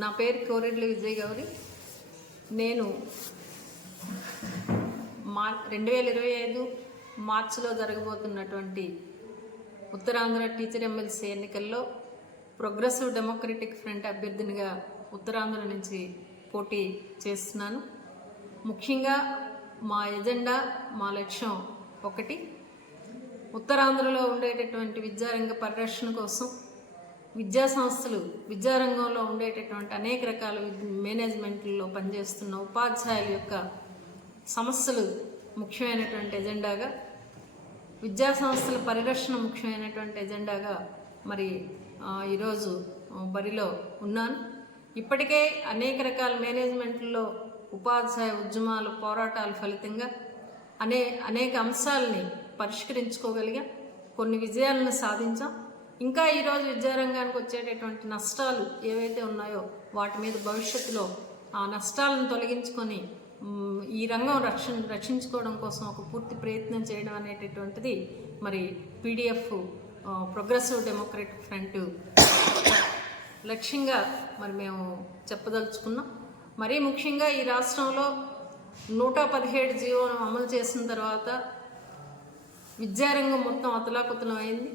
నా పేరు కోరెడ్ల విజయ్ గౌరి. నేను 2025 మార్చిలో జరగబోతున్నటువంటి ఉత్తరాంధ్ర టీచర్ ఎమ్మెల్సీ ఎన్నికల్లో ప్రోగ్రెసివ్ డెమోక్రటిక్ ఫ్రంట్ అభ్యర్థినిగా ఉత్తరాంధ్ర నుంచి పోటీ చేస్తున్నాను. ముఖ్యంగా మా ఎజెండా, మా లక్ష్యం ఒకటి, ఉత్తరాంధ్రలో ఉండేటటువంటి విద్యారంగ పరిరక్షణ కోసం విద్యా సంస్థలు, విద్యారంగంలో ఉండేటటువంటి అనేక రకాల మేనేజ్మెంట్లో పనిచేస్తున్న ఉపాధ్యాయుల యొక్క సమస్యలు ముఖ్యమైనటువంటి ఎజెండాగా, విద్యా సంస్థల పరిరక్షణ ముఖ్యమైనటువంటి ఎజెండాగా మరి ఈరోజు బరిలో ఉన్నాను. ఇప్పటికే అనేక రకాల మేనేజ్మెంట్లో ఉపాధ్యాయ ఉద్యమాలు, పోరాటాల ఫలితంగా అనేక అంశాలని పరిష్కరించుకోగలిగా, కొన్ని విజయాలను సాధించాం. ఇంకా ఈరోజు విద్యారంగానికి వచ్చేటటువంటి నష్టాలు ఏవైతే ఉన్నాయో వాటి మీద భవిష్యత్తులో ఆ నష్టాలను తొలగించుకొని ఈ రంగం రక్షించుకోవడం కోసం ఒక పూర్తి ప్రయత్నం చేయడం అనేటటువంటిది మరి పీడిఎఫ్ ప్రోగ్రెసివ్ డెమోక్రటిక్ ఫ్రంట్ లక్ష్యంగా మరి మేము చెప్పదలుచుకున్నాం. మరీ ముఖ్యంగా ఈ రాష్ట్రంలో 117 జీవోను అమలు చేసిన తర్వాత విద్యారంగం మొత్తం అతలాకుతలం అయింది.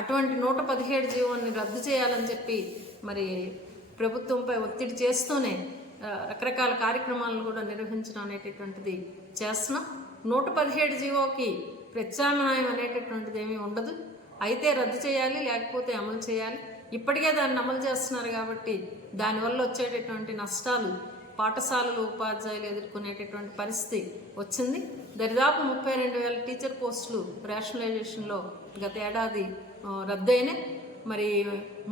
అటువంటి 117 జీవోని రద్దు చేయాలని చెప్పి మరి ప్రభుత్వంపై ఒత్తిడి చేస్తూనే రకరకాల కార్యక్రమాలను కూడా నిర్వహించడం అనేటటువంటిది చేస్తున్నాం. 117 జీవోకి ప్రత్యామ్నాయం అనేటటువంటిది ఏమీ ఉండదు. అయితే రద్దు చేయాలి, లేకపోతే అమలు చేయాలి. ఇప్పటికే దాన్ని అమలు చేస్తున్నారు కాబట్టి దానివల్ల వచ్చేటటువంటి నష్టాలు పాఠశాలలు, ఉపాధ్యాయులు ఎదుర్కొనేటటువంటి పరిస్థితి వచ్చింది. దరిదాపు 32,000 టీచర్ పోస్టులు రేషనలైజేషన్లో గత ఏడాది రద్దయినాయి. మరి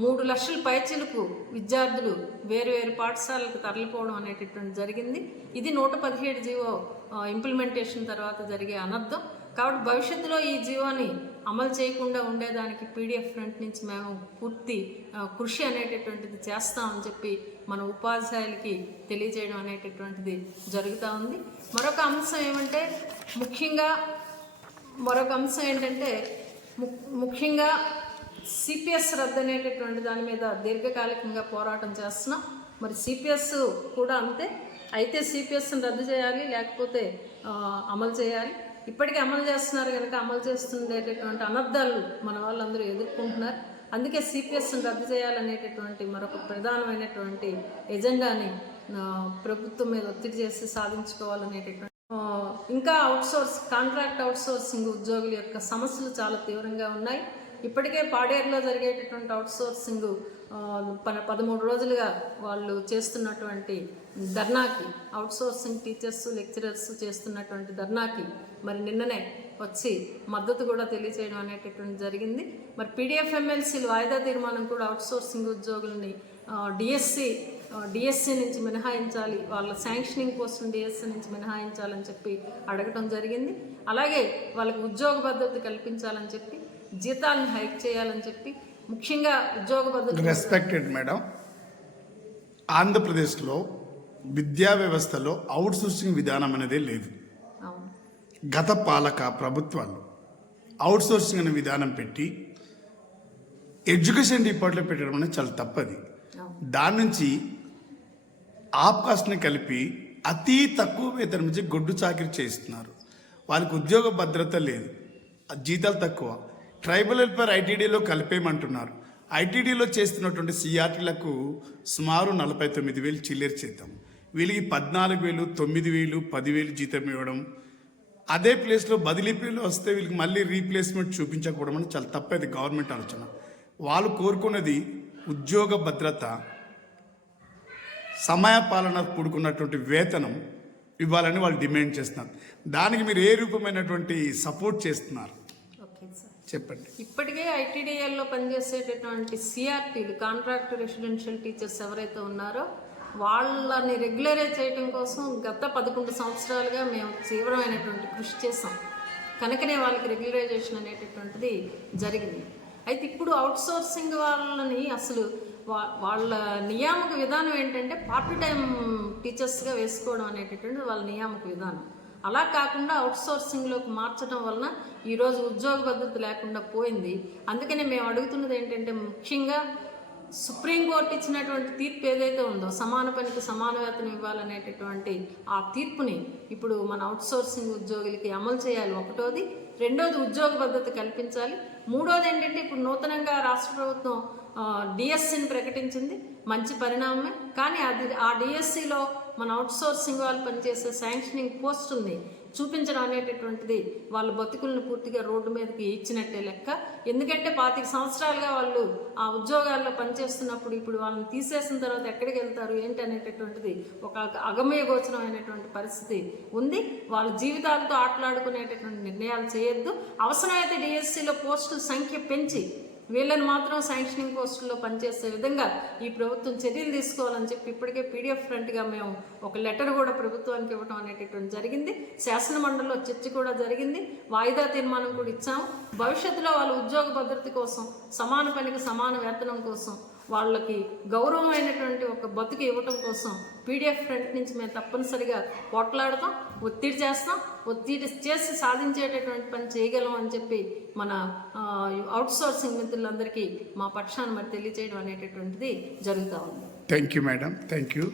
3 లక్షల పైచిలకు విద్యార్థులు వేరు పాఠశాలకు తరలిపోవడం అనేటటువంటి జరిగింది. ఇది 117 జీవో ఇంప్లిమెంటేషన్ తర్వాత జరిగే అనర్థం. కాబట్టి భవిష్యత్తులో ఈ జీవోని అమలు చేయకుండా ఉండేదానికి పీడిఎఫ్ ఫ్రంట్ నుంచి మేము పూర్తి కృషి అనేటటువంటిది చేస్తామని చెప్పి మన ఉపాధ్యాయులకి తెలియజేయడం అనేటటువంటిది జరుగుతూ ఉంది. మరొక అంశం ఏంటంటే ముఖ్యంగా సిపిఎస్ రద్దు అనేటటువంటి దాని మీద దీర్ఘకాలికంగా పోరాటం చేస్తున్నాం. మరి సిపిఎస్ కూడా అంతే. అయితే సిపిఎస్ని రద్దు చేయాలి, లేకపోతే అమలు చేయాలి. ఇప్పటికీ అమలు చేస్తున్నారు కనుక అమలు చేస్తుండేటటువంటి అనర్థాలు మన వాళ్ళందరూ ఎదుర్కొంటున్నారు. అందుకే సిపిఎస్ని రద్దు చేయాలనేటటువంటి మరొక ప్రధానమైనటువంటి ఎజెండాని ప్రభుత్వం మీద ఒత్తిడి చేసి సాధించుకోవాలనేటటువంటి ఇంకా కాంట్రాక్ట్ అవుట్సోర్సింగ్ ఉద్యోగుల యొక్క సమస్యలు చాలా తీవ్రంగా ఉన్నాయి. ఇప్పటికే పాడేరులో జరిగేటటువంటి అవుట్సోర్సింగ్ 13 రోజులుగా వాళ్ళు చేస్తున్నటువంటి ధర్నాకి, అవుట్సోర్సింగ్ టీచర్స్, లెక్చరర్స్ చేస్తున్నటువంటి ధర్నాకి మరి నిన్ననే వచ్చి మద్దతు కూడా తెలియజేయడం అనేటటువంటి జరిగింది. మరి పీడిఎఫ్ ఎమ్మెల్సీలు వాయిదా తీర్మానం కూడా అవుట్సోర్సింగ్ ఉద్యోగులని డిఎస్సి నుంచి మినహాయించాలి, వాళ్ళ శాంక్షనింగ్ కోసం డిఎస్సి నుంచి మినహాయించాలని చెప్పి అడగటం జరిగింది. అలాగే వాళ్ళకి ఉద్యోగ భద్రత కల్పించాలని చెప్పి, జీతాలను హైక్ చేయాలని చెప్పి, ముఖ్యంగా ఉద్యోగ భద్రత. రెస్పెక్టెడ్ మేడం, ఆంధ్రప్రదేశ్లో విద్యా వ్యవస్థలో అవుట్సోర్సింగ్ విధానం అనేదే లేదు. గత పాలక ప్రభుత్వాలు అవుట్సోర్సింగ్ అనే విధానం పెట్టి ఎడ్యుకేషన్ డిపార్ట్మెంట్లో పెట్టడం అనేది చాలా తప్పది. దాని నుంచి ఆప్కాస్ట్ని కలిపి అతి తక్కువ వేతనం నుంచి గొడ్డు చాకిరి చేస్తున్నారు. వాళ్ళకి ఉద్యోగ భద్రత లేదు, జీతాలు తక్కువ. Tribal welfare ఐటీడీలో కలిపేయమంటున్నారు. ఐటీడీలో చేస్తున్నటువంటి సిఆర్టీలకు సుమారు 49,000 చిల్లర చేద్దాం. వీళ్ళకి 14,000, 9,000, 10,000 జీతం ఇవ్వడం. అదే ప్లేస్లో బదిలీ పేర్లు వస్తే వీళ్ళకి మళ్ళీ రీప్లేస్మెంట్ చూపించకపోవడం అని చాలా తప్పేది గవర్నమెంట్ ఆలోచన. వాళ్ళు కోరుకున్నది ఉద్యోగ భద్రత, సమయపాలన కూడుకున్నటువంటి వేతనం ఇవ్వాలని వాళ్ళు డిమాండ్ చేస్తున్నారు. దానికి మీరు ఏ రూపమైనటువంటి సపోర్ట్ చేస్తున్నారు చెప్పండి. ఇప్పటికే ఐటీడీఎల్లో పనిచేసేటటువంటి సిఆర్టీలు, కాంట్రాక్ట్ రెసిడెన్షియల్ టీచర్స్ ఎవరైతే ఉన్నారో వాళ్ళని రెగ్యులరైజ్ చేయడం కోసం గత 11 సంవత్సరాలుగా మేము తీవ్రమైనటువంటి కృషి చేసాం. కనుకనే వాళ్ళకి రెగ్యులరైజేషన్ అనేటటువంటిది జరిగింది. అయితే ఇప్పుడు అవుట్సోర్సింగ్ వాళ్ళని అసలు వాళ్ళ నియామక విధానం ఏంటంటే పార్ట్ టైం టీచర్స్గా వేసుకోవడం అనేటటువంటిది వాళ్ళ నియామక విధానం. అలా కాకుండా అవుట్సోర్సింగ్లోకి మార్చడం వలన ఈరోజు ఉద్యోగ భద్రత లేకుండా పోయింది. అందుకనే మేము అడుగుతున్నది ఏంటంటే ముఖ్యంగా సుప్రీంకోర్టు ఇచ్చినటువంటి తీర్పు ఏదైతే ఉందో సమాన పనికి సమాన వేతనం ఇవ్వాలనేటటువంటి ఆ తీర్పుని ఇప్పుడు మన అవుట్సోర్సింగ్ ఉద్యోగులకి అమలు చేయాలి. ఒకటోది. రెండోది ఉద్యోగ భద్రత కల్పించాలి. మూడోది ఏంటంటే ఇప్పుడు నూతనంగా రాష్ట్ర ప్రభుత్వం డిఎస్సిని ప్రకటించింది. మంచి పరిణామమే. కానీ అది ఆ డిఎస్సిలో మన అవుట్సోర్సింగ్ వాళ్ళు పనిచేసే శాంక్షనింగ్ పోస్టుల్ని చూపించడం అనేటటువంటిది వాళ్ళ బతుకులను పూర్తిగా రోడ్డు మీదకి ఇచ్చినట్టే లెక్క. ఎందుకంటే 25 సంవత్సరాలుగా వాళ్ళు ఆ ఉద్యోగాల్లో పనిచేస్తున్నప్పుడు ఇప్పుడు వాళ్ళని తీసేసిన తర్వాత ఎక్కడికి వెళ్తారు ఏంటి అనేటటువంటిది ఒక అగమ్య గోచరమైనటువంటి పరిస్థితి ఉంది. వాళ్ళ జీవితాలతో ఆటలాడుకునేటటువంటి నిర్ణయాలు చేయొద్దు. అవసరమైతే డిఎస్సిలో పోస్టుల సంఖ్య పెంచి వీళ్ళని మాత్రం శాంక్షనింగ్ పోస్టుల్లో పనిచేసే విధంగా ఈ ప్రభుత్వం చర్యలు తీసుకోవాలని చెప్పి ఇప్పటికే పీడిఎఫ్ ఫ్రంట్గా మేము ఒక లెటర్ కూడా ప్రభుత్వానికి ఇవ్వడం అనేటటువంటి జరిగింది. శాసన మండలిలో చర్చ కూడా జరిగింది. వాయిదా తీర్మానం కూడా ఇచ్చాము. భవిష్యత్తులో వాళ్ళ ఉద్యోగ భద్రత కోసం, సమాన పనికి సమాన వేతనం కోసం, వాళ్ళకి గౌరవమైనటువంటి ఒక బతుకు ఇవ్వటం కోసం పీడిఎఫ్ ఫ్రంట్ నుంచి మేము తప్పనిసరిగా పోట్లాడతాం, ఒత్తిడి చేస్తాం. ఒత్తిడి చేసి సాధించేటటువంటి పని చేయగలం అని చెప్పి మన అవుట్సోర్సింగ్ మిత్రులందరికీ మా పక్షాన్ని మరి తెలియజేయడం అనేటటువంటిది జరుగుతూ ఉంది. Thank you madam. Thank you.